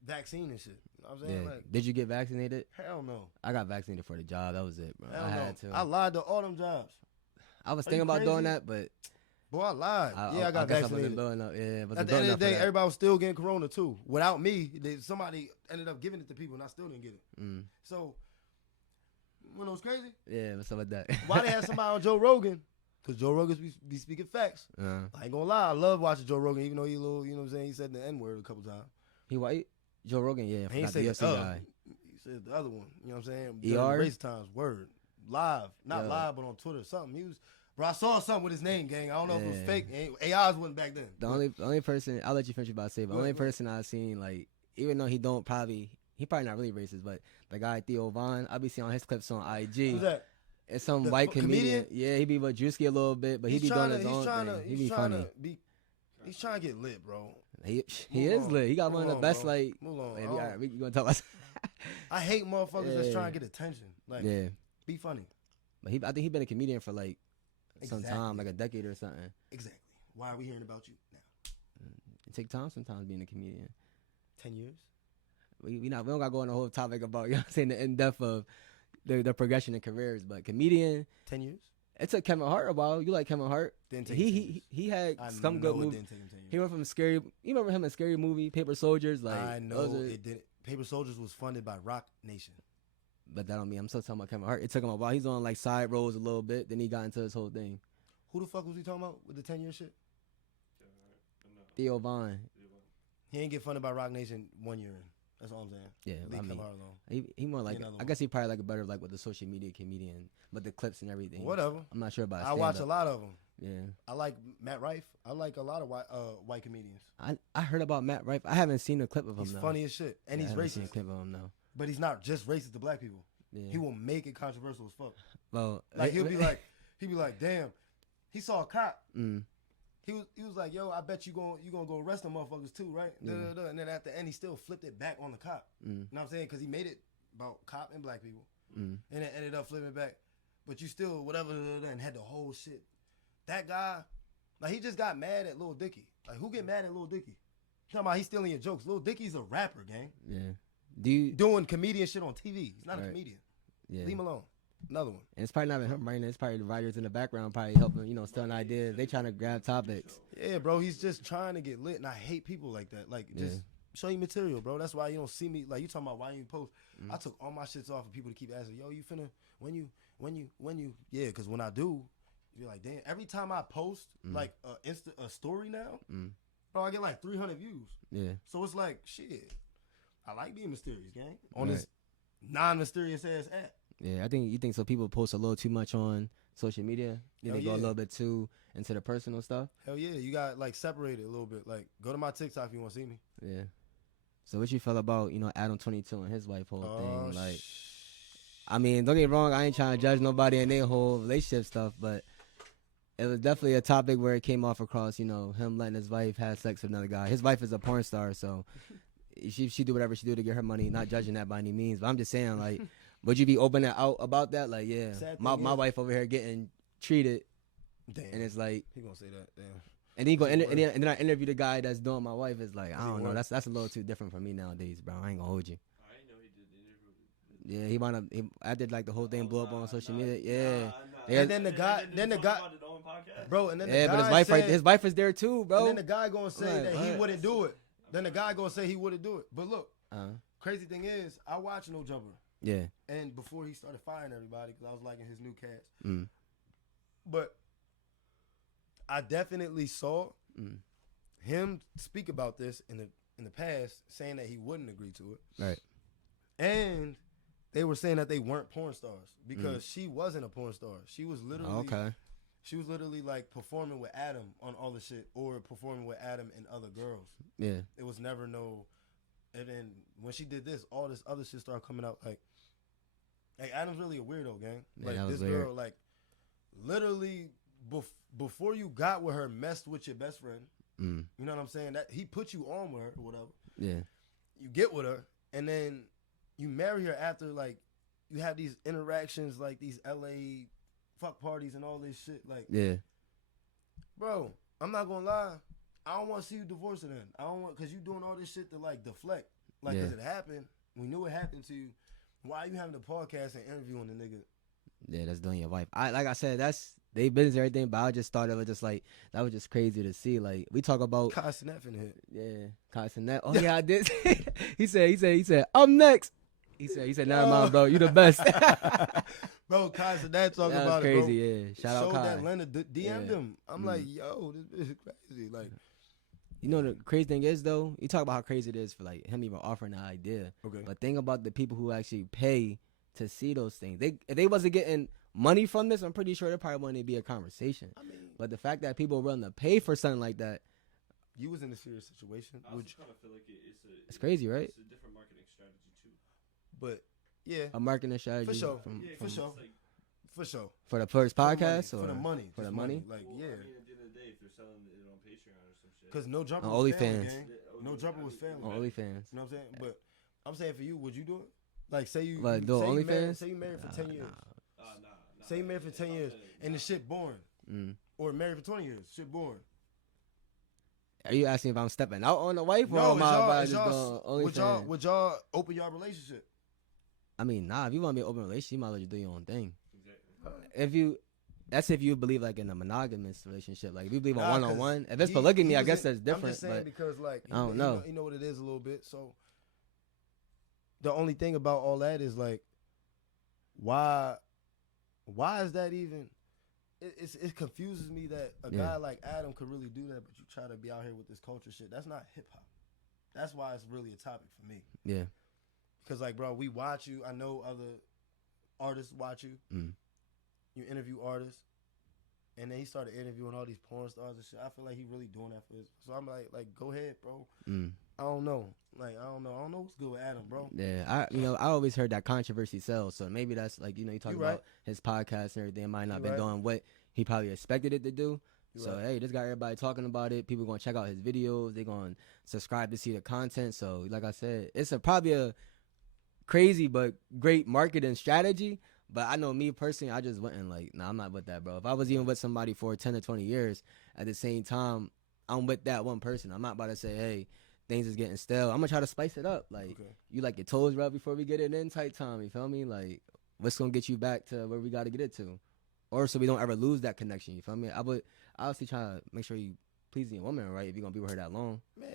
vaccine and shit. You know what I'm saying? Yeah. Like, did you get vaccinated? Hell no. I got vaccinated for the job. That was it, bro. Hell I no. had to. I lied to all them jobs. I was thinking about doing that, but Boy, I lied. I got guess I've been vaccinated. building up. Yeah, but At the end of the day, everybody was still getting corona too. Without me, somebody ended up giving it to people, and I still didn't get it. So, when it was crazy, yeah, what's up with that? why they had somebody on Joe Rogan? Because Joe Rogan be speaking facts. I ain't gonna lie, I love watching Joe Rogan, even though he a little, you know what I'm saying, he said the N-word a couple times. He white? Joe Rogan, yeah. He ain't the say UFC guy. He said the other one, you know what I'm saying? ER? Race times, word. Live. Not live, but on Twitter or something. He was, bro, I saw something with his name, gang. I don't know if it was fake. AIs wasn't back then. The only person, I'll let you finish about to say, but the only person I've seen, like, even though he probably not really racist, but the guy Theo Von, I be seeing on his clips on IG. Who's that? It's some white comedian. Yeah, he be with Drewski a little bit, but he be doing his own thing. He be funny. He's trying to get lit, bro. He is lit. He got one of the best, like. Move on. Maybe, all right, we gonna tell us. I hate motherfuckers that's trying to get attention. Like, be funny. But I think he been a comedian for like some time, like a decade or something. Exactly. Why are we hearing about you now? It take time sometimes being a comedian. 10 years. We don't gotta go on the whole topic about, you know what I'm saying, the in depth of the progression in careers, but comedian. 10 years. It took Kevin Hart a while. You like Kevin Hart? Didn't take he had some good movies. He went from Scary. You remember him in Scary Movie, Paper Soldiers? Like, I know it didn't. Paper Soldiers was funded by Rock Nation. But that don't mean I'm still talking about Kevin Hart. It took him a while. He's on like side roles a little bit. Then he got into his whole thing. Who the fuck was he talking about with the 10-year shit? Theo Von. He ain't get funded by Rock Nation 1 year in. That's all I'm saying. Yeah, Leave Kevin Hart alone. He more like, I guess he probably like a better like with the social media comedian, but the clips and everything. Whatever. I'm not sure about. I watch a lot of them. Yeah. I like Matt Rife. I like a lot of white comedians. I heard about Matt Rife. I haven't seen a clip of him. He's though. funny as shit, and he's I haven't racist. seen a clip of him though. But he's not just racist to black people. Yeah. He will make it controversial as fuck. Well, like he'll be like, damn, he saw a cop. He was like, yo, I bet you gonna go arrest them motherfuckers too, right? And then at the end, he still flipped it back on the cop. You know what I'm saying? Because he made it about cop and black people, and it ended up flipping it back. But you still whatever, and had the whole shit. That guy, like, he just got mad at Lil Dicky. Like, who get mad at Lil Dicky? Talking about he's stealing your jokes. Lil Dicky's a rapper, gang. Yeah. Doing comedian shit on TV. He's not a comedian. Yeah. Leave him alone. Another one. And it's probably not even him right now. It's probably the writers in the background probably helping, stealing ideas. They trying to grab topics. Yeah, bro. He's just trying to get lit, and I hate people like that. Like, just show you material, bro. That's why you don't see me. Like, you talking about why you post. I took all my shits off for people to keep asking, yo, you finna, when you. Yeah, because when I do, you're like, damn. Every time I post, like, a story now, bro, I get like 300 views. Yeah. So it's like, shit. I like being mysterious, gang. On this non-mysterious ass app. Yeah, I think you think so. People post a little too much on social media. They go a little bit too into the personal stuff. Hell yeah, you got like separated a little bit. Like, go to my TikTok if you want to see me. Yeah. So what you felt about Adam 22 and his wife whole thing? Like, I mean, don't get me wrong. I ain't trying to judge nobody in their whole relationship stuff, but it was definitely a topic where it came off across. Him letting his wife have sex with another guy. His wife is a porn star, so she do whatever she do to get her money. Not judging that by any means, but I'm just saying, like. Would you be open out about that? Like, yeah, my wife over here getting treated, and it's like he gonna say that, damn. And then you go and then I interview the guy that's doing my wife. It's like, I don't know, that's a little too different for me nowadays, bro. I ain't gonna hold you. I didn't know he did the Yeah, interview. I did like the whole thing blew up on social media. Yeah, and then the guy, bro, and then the guy but his wife is there too, bro. And then the guy gonna say that he wouldn't do it. Then the guy gonna say he wouldn't do it. But look, crazy thing is, I watch No Jumper. Yeah. And before he started firing everybody, because I was liking his new cast. But I definitely saw him speak about this in the past, saying that he wouldn't agree to it. Right. And they were saying that they weren't porn stars because she wasn't a porn star. She was literally She was literally like performing with Adam on all the shit, or performing with Adam and other girls. Yeah. It was never no. And then when she did this, all this other shit started coming out. Like Adam's really a weirdo, gang. Yeah, like this girl, like literally before you got with her, messed with your best friend. You know what I'm saying? That he put you on with her or whatever. Yeah. You get with her, and then you marry her after like you have these interactions, like these LA fuck parties and all this shit. Like, bro, I'm not gonna lie. I don't want to see you divorce her then. I don't want, because you doing all this shit to like deflect. Like, because it happened. We knew it happened to you. Why are you having a podcast and interviewing the nigga? Yeah, that's doing your wife. Like I said, that's they business and everything, but I just thought it was just like that was just crazy to see. Like we talk about Constant in hit. yeah, constant that. Oh yeah, I did. he said, I'm next. He said, never mind, bro. You the best. Bro, Constant that talking That was about crazy, it, bro. yeah. Shout out Showed Kai. that Leonard DM'd Yeah. him. I'm like, yo, this bitch is crazy. Like, You know the crazy thing is though, you talk about how crazy it is for like him even offering the idea. okay. But think about the people who actually pay to see those things. If they wasn't getting money from this, I'm pretty sure there probably wouldn't be a conversation. I mean, But the fact that people are willing to pay for something like that, you was in a serious situation. I also kind of feel like it's crazy, right? It's a different marketing strategy too. But yeah, A marketing strategy For sure. from- for sure, It's like, for sure. for the first podcast for or the money, for the just money? Like well, yeah, I mean, at the end of the day, if they're selling it on Patreon or some shit. because no jumper On was failing, OnlyFans. gang. No jumper was failing. on OnlyFans. You know what I'm saying? But I'm saying for you, would you do it? Like, say you, Like, you- do say, you married, OnlyFans? say you married for 10 years. Nah. Say you married for 10 years and the shit boring. Mm. Or married for 20 years, shit boring. Are you asking if I'm stepping out on the wife or No, am it's I y'all, about it's just y'all, going OnlyFans? would y'all open your relationship? I mean, nah. If you want to be an open relationship, you might as well just do your own thing. Exactly. That's if you believe like in a monogamous relationship. Like if you believe on Nah, one 'cause on one. If it's he- polygamy, he I was guess in- that's different. I'm just saying But because like I don't know. You know what it is a little bit. So the only thing about all that is like, why is that even? It confuses me that a Yeah. guy like Adam could really do that, but you try to be out here with this culture shit. That's not hip hop. That's why it's really a topic for me. yeah, Because like, bro, we watch you. I know other artists watch you. Mm. You interview artists, and then he started interviewing all these porn stars and shit. I feel like he really doing that for his. So I'm like, go ahead, bro. mm. I don't know. Like, I don't know what's good with Adam, bro. Yeah. I always heard that controversy sells. So maybe that's like you talk You about right. his podcast and everything. It might not You been right. doing what he probably expected it to do. You So right. hey, this got everybody talking about it. People gonna check out his videos. They gonna subscribe to see the content. So like I said, it's probably a crazy but great marketing strategy. But I know me personally, I just wouldn't like. Nah, I'm not with that, bro. If I was even with somebody for 10 to 20 years, at the same time, I'm with that one person. I'm not about to say, hey, things is getting stale. I'm gonna try to spice it up. Like Okay. you like your toes rubbed before we get it in tight time. You feel me? Like what's gonna get you back to where we gotta get it to, or so we don't ever lose that connection. You feel me? I would obviously try to make sure you please the woman, right? If you're gonna be with her that long. Man,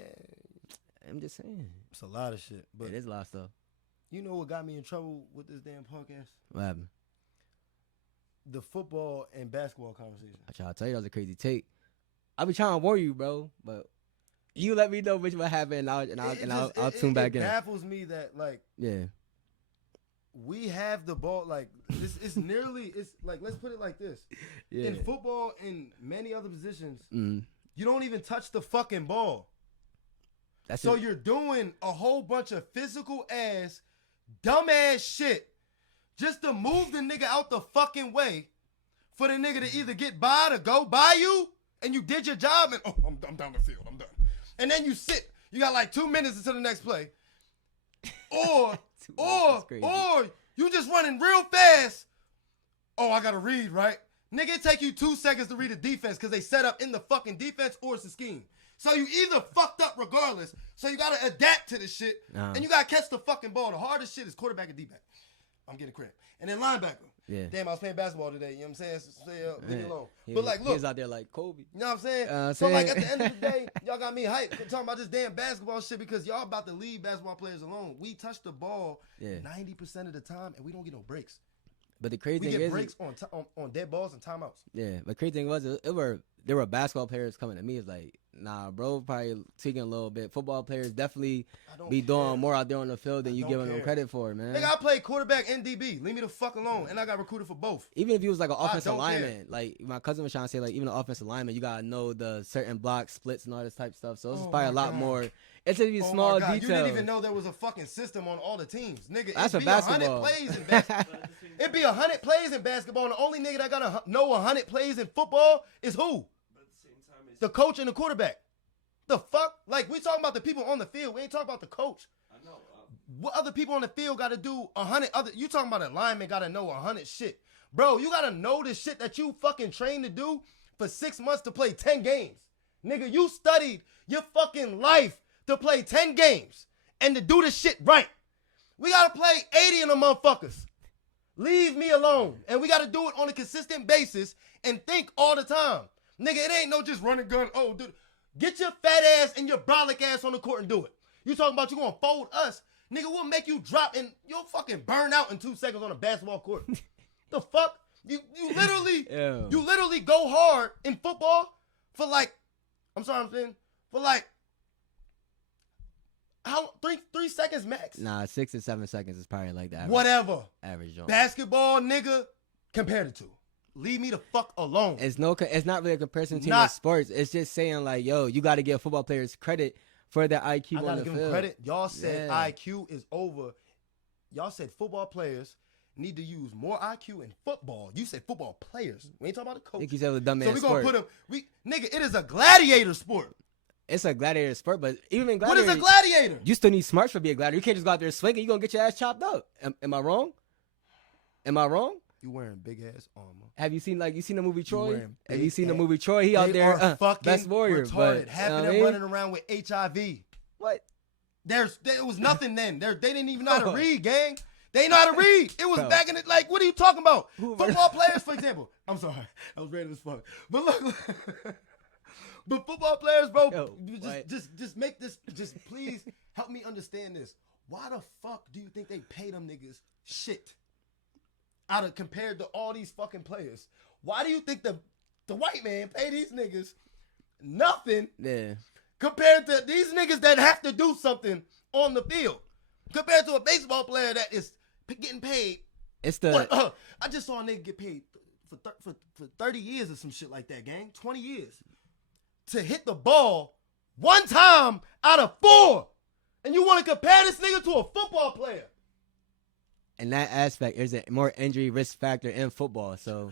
I'm just saying, it's a lot of shit. But it is a lot of stuff. you know what got me in trouble with this damn podcast? What happened? The football and basketball conversation. I try to tell you that was a crazy take. I be trying to warn you, bro, but you let me know which what happened, and I'll tune back It in. baffles me that like Yeah, we have the ball. Like it's nearly. It's like, let's put it like this. yeah. In football and many other positions, Mm. you don't even touch the fucking ball. That's So it. you're doing a whole bunch of physical ass, dumb ass shit just to move the nigga out the fucking way for the nigga to either get by to go by you and you did your job and I'm down the field, I'm done. And then you sit. You got like 2 minutes until the next play. Or That's crazy. you just running real fast. Oh, I gotta read, right? Nigga, it take you 2 seconds to read a defense because they set up in the fucking defense or it's a scheme. So you either fucked up regardless. So you gotta adapt to the shit. Uh-huh. And you gotta catch the fucking ball. The hardest shit is quarterback and D-back. I'm getting cramped. And then linebacker. Yeah. Damn, I was playing basketball today. You know what I'm saying? Leave me Yeah. alone. He- But like, he look. was out there like Kobe. You know what I'm saying? I'm So like saying- at the end of the day, y'all got me hyped talking about this damn basketball shit because y'all about to leave basketball players alone. We touch the ball Yeah. 90% of the time and we don't get no breaks. But the crazy We thing get is, breaks on dead balls and timeouts. yeah. But crazy thing was, there were basketball players coming to me. It's like, nah, bro, probably tweaking a little bit. Football players definitely I don't be care. doing more out there on the field than I you don't giving them care. credit for, man. Nigga, I played quarterback and DB. Leave me the fuck alone. And I got recruited for both. Even if you was like an offensive don't care. lineman, like my cousin was trying to say, like even an offensive lineman, you gotta know the certain block splits and all this type of stuff. So it's Oh probably a my lot God. more. It's just these Oh small my God. details. You didn't even know there was a fucking system on all the teams. Nigga, That's it'd a be 100 basketball. plays in basketball. It'd be 100 plays in basketball, and the only nigga that gotta know 100 plays in football is who? But at the same time, it's The coach and the quarterback. The fuck? Like, we talking about the people on the field. We ain't talking about the coach. I know. What other people on the field got to do 100 other? You talking about a lineman got to know 100 shit. Bro, you got to know the shit that you fucking trained to do for 6 months to play 10 games. Nigga, you studied your fucking life to play 10 games and to do this shit right. We got to play 80 of them motherfuckers. Leave me alone. And we got to do it on a consistent basis and think all the time. Nigga, it ain't no just run and gun. Oh, dude. Get your fat ass and your brolic ass on the court and do it. You talking about you gonna fold us. Nigga, we'll make you drop and you'll fucking burn out in 2 seconds on a basketball court. The fuck? You literally go hard in football for like, I'm saying, for like, how 3 seconds max? Nah, 6 to 7 seconds is probably like the average. Whatever. Average joint. Basketball, nigga, compared it to. Leave me the fuck alone. It's not really a comparison between the sports. It's just saying like, yo, you got to give football players credit for their IQ on the field. I gotta give them credit. Y'all said IQ is over. Y'all said football players need to use more IQ in football. You said football players. We ain't talking about the coach. I think you said it was a dumb man So we sport. gonna put them. Nigga, it is a gladiator sport. It's a gladiator sport, but even in gladiator, what is a gladiator? You still need smarts for being a gladiator. You can't just go out there swinging. You gonna get your ass chopped up. Am I wrong? Am I wrong? You wearing big ass armor. Have you seen the movie Troy? Have you seen the movie Troy? He out there best warrior, retarded. but half of them running around with HIV. What? There was nothing then. They didn't even know how to read, gang. They know how to read. It was back in it. Like, what are you talking about? Football players, for example. I'm sorry, I was ready as fuck. But look, but football players, bro, just make this. Just please help me understand this. Why the fuck do you think they pay them niggas shit? Compared to all these fucking players. Why do you think the white man pay these niggas nothing compared to these niggas that have to do something on the field? Compared to a baseball player that is getting paid. I just saw a nigga get paid for 30 years or some shit like that, gang. 20 years. To hit the ball 1 time out of 4. And you want to compare this nigga to a football player. In that aspect, there's a more injury risk factor in football. So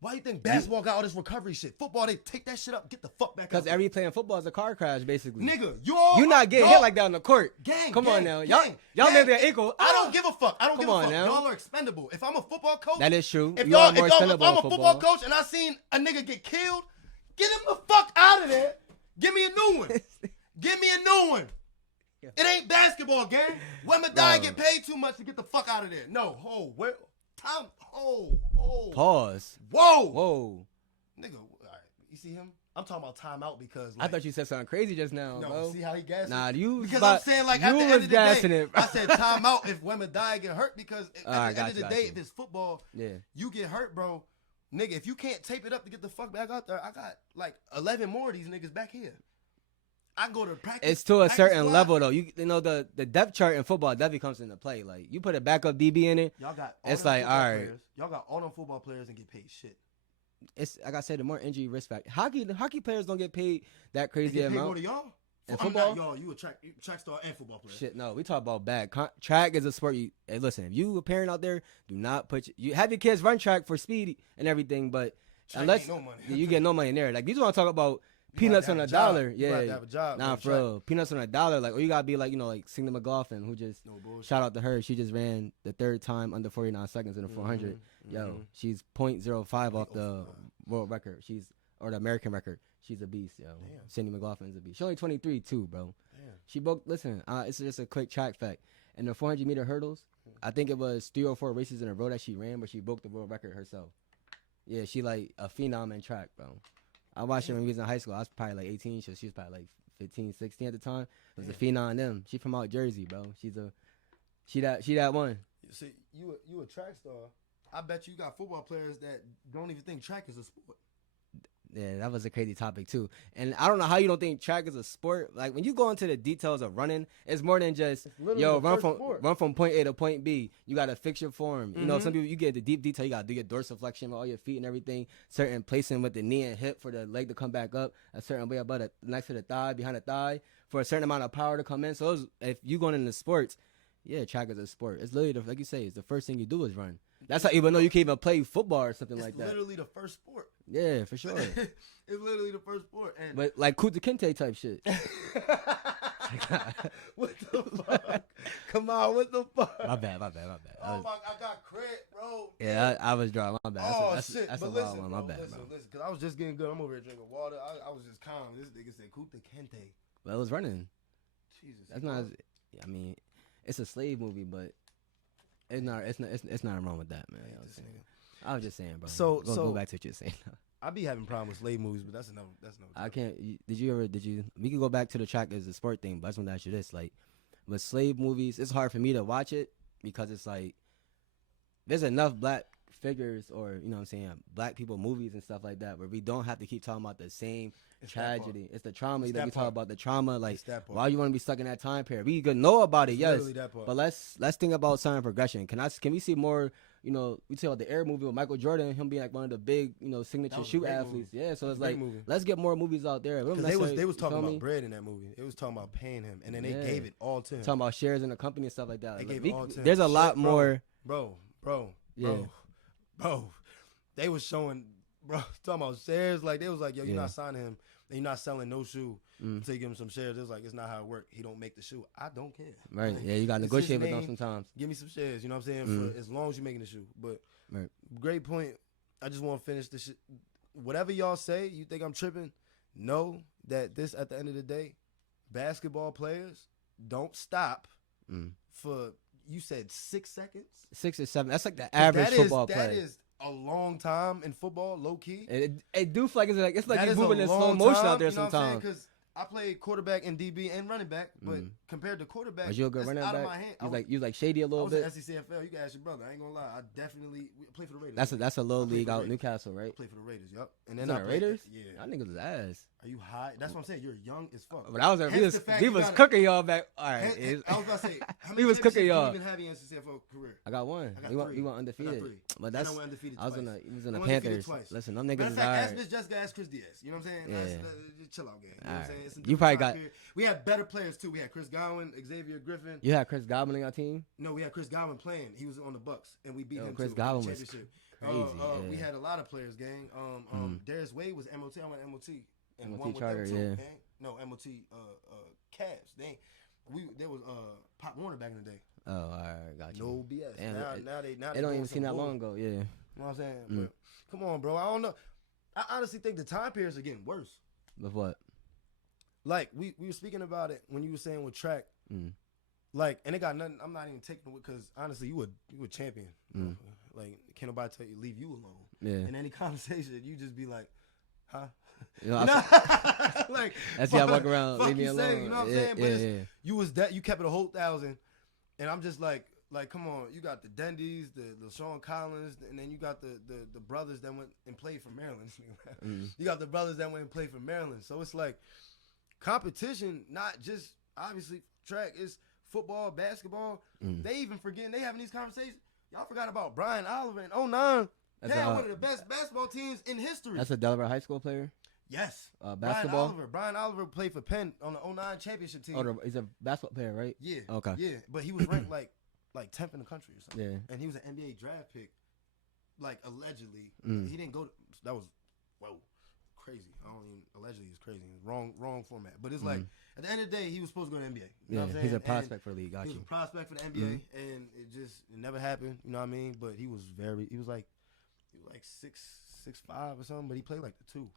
why do you think basketball got all this recovery shit? Football, they take that shit up, get the fuck back out. Because every play in football is a car crash, basically. Nigga, you're not getting hit like that on the court. Come on now. Y'all maybe are equal. I don't give a fuck. Now. Y'all are expendable. If I'm a football coach. That is true. If I'm a football coach and I seen a nigga get killed, get him the fuck out of there. Give me a new one. Give me a new one. It ain't basketball, gang. Wembeyana get paid too much to get the fuck out of there. No, Pause. Whoa. Nigga, all right, you see him? I'm talking about timeout because I thought you said something crazy just now. No, bro. See how he gassed because I'm saying like at the end of the day, it, I said timeout if Wembeyana get hurt because at the end of the day, if it's football, you get hurt, bro. Nigga, if you can't tape it up to get the fuck back out there, I got like 11 more of these niggas back here. I go to practice. It's to a certain level though. You know the depth chart in football definitely comes into play. Like you put a backup DB in it. Y'all got it's like all right. Y'all got all them football players and get paid shit. It's like I said, the more injury risk factor. Hockey players don't get paid that crazy they get amount. Paid more to y'all. In football, y'all, you a track star and football player. Shit, no, we talk about bad. Track is a sport. Hey, listen, if you a parent out there, do not you have your kids run track for speed and everything, but track unless no money. You get no money in there. Like these want to talk about. Peanuts on a dollar, You have a job, nah, for real. Peanuts on a dollar, like, or you gotta be like, like Cindy McLaughlin, who just shout out to her. She just ran the 3rd time under 49 seconds in the 400. Yo, she's 0.05 off the world record. Or the American record. She's a beast, yo. Damn. Cindy McLaughlin's a beast. She's only 23 too, bro. Damn. She broke. Listen, it's just a quick track fact. In the 400 meter hurdles, I think it was 3 or 4 races in a row that she ran, but she broke the world record herself. Yeah, she like a phenom in track, bro. I watched her when we was in high school. I was probably like 18, so she was probably like 15, 16 at the time. It was a phenom in them. She from out Jersey, bro. She that one. See, you a track star. I bet you got football players that don't even think track is a sport. Yeah, that was a crazy topic too. And I don't know how you don't think track is a sport. Like when you go into the details of running, it's more than just run from point A to point B. You gotta fix your form. Mm-hmm. You know, some people you get the deep detail. You gotta do your dorsiflexion with all your feet and everything. Certain placing with the knee and hip for the leg to come back up a certain way above next to the thigh, behind the thigh, for a certain amount of power to come in. So if you going into sports, yeah, track is a sport. It's literally like you say, it's the first thing you do is run. That's how even though you can't even play football or something like that. It's literally the first sport. Yeah, for sure. It's literally the first sport. But like Kuta Kinte type shit. What the fuck? Come on, what the fuck? My bad. Oh I got credit, bro. Yeah, I was drawing. My bad. Shit. That's but a listen, wild one. My bad, bro. Listen, because I was just getting good. I'm over here drinking water. I was just calm. This nigga said Kuta Kinte. Well, it was running. Jesus. That's not. I mean, it's a slave movie, but It's not wrong with that, man. I You hate know what I'm this saying? nigga. I was just saying, bro. So- go back to what you're saying. I be having problems with slave movies, but that's another. I can't. Did you? We can go back to the track as a sport thing, but I just want to ask you this: like, with slave movies, it's hard for me to watch it because it's like there's enough black figures or you know what I'm saying, black people movies and stuff like that where we don't have to keep talking about the same tragedy. It's the trauma that we talk about. The trauma, like why you want to be stuck in that time period? We could know about it, yes, but let's think about certain progression. Can we see more? You know, we talk about the Air movie with Michael Jordan, him being like one of the big, you know, signature shoot athletes. Movie. Yeah, so it's like, let's get more movies out there. They was talking about bread in that movie. They was talking about paying him, and then they gave it all to him. Talking about shares in the company and stuff like that. They like, gave it all to him. There's a lot more. Bro. They was showing, talking about shares. Like, they was like, yo, you're not signing him. And you're not selling no shoe until you give him some shares. It was like, it's not how it works. He don't make the shoe. I don't care. Right. Like, yeah, you got to negotiate with them sometimes. Give me some shares, you know what I'm saying? For as long as you're making the shoe. But great point. I just want to finish this shit. Whatever y'all say, you think I'm tripping, know that this, at the end of the day, basketball players don't stop for, you said 6 seconds? 6 or 7. That's like the average football player. That is a long time in football, low key. It do feel like it's like you're moving in slow motion out there sometimes. Because I played quarterback and DB and running back, but compared to quarterback, was you a good running back? Out of my hand. You was like shady a little bit. I was in SECFL. You can ask your brother. I ain't gonna lie. I definitely played for the Raiders. That's a low league out in Newcastle, right? I played for the Raiders. Yup. And then the Raiders. Yeah. I niggas was ass. Are you high? That's what I'm saying. You're young as fuck. But I was we was cooking y'all back. All right. I was about to say, how we many was cooking y'all. You even have in your NCCFL career? I got one. We went undefeated. But that's I undefeated twice. He was in the Panthers. Listen, them niggas is alright. Ask Jessica, ask Chris Diaz. You know what I'm saying? Yeah. Chill out, gang. You know what I'm saying? You probably got. We had better players too. We had Chris Godwin, Xavier Griffin. You had Chris Godwin on your team? No, we had Chris Godwin playing. He was on the Bucks, and we beat him. Chris too. Godwin was crazy. We had a lot of players, gang. Darius Wade was MOT. I went MOT. And MOT charter, yeah. Gang. No, MOT Cavs. There was Pop Warner back in the day. Oh, all right, got you. No BS. Damn, now they don't even seem that long ago. Yeah. You know what I'm saying? But, come on, bro. I don't know. I honestly think the time periods are getting worse. With what? Like we were speaking about it when you were saying with track. Like, and it got nothing. I'm not even taking it because honestly, you a champion. Like, can't nobody tell you leave you alone. Yeah. In any conversation, you just be like, huh? You know, like that's how I walk around. Leave me alone. You know what I'm saying? But you was that you kept it a whole 1,000, and I'm just like come on. You got the Dendies, the Sean Collins, and then you got the brothers that went and played for Maryland. You got the brothers that went and played for Maryland. So it's like competition, not just obviously track. It's football, basketball. They even forgetting they having these conversations. Y'all forgot about Brian Oliver in 2009. They had one of the best basketball teams in history. That's a Delaware High School player? Yes. Basketball? Brian Oliver played for Penn on the 2009 championship team. Oh, he's a basketball player, right? Yeah. Okay. Yeah, but he was ranked like 10th in the country or something. Yeah. And he was an NBA draft pick, like allegedly. He didn't go. That was crazy. Allegedly is crazy. Wrong format. But it's like at the end of the day, he was supposed to go to the NBA. You know what I'm saying? He's a prospect for the league. Got you. He was a prospect for the NBA, and it never happened. You know what I mean? But he was like 6'5" or something, but he played like the 2.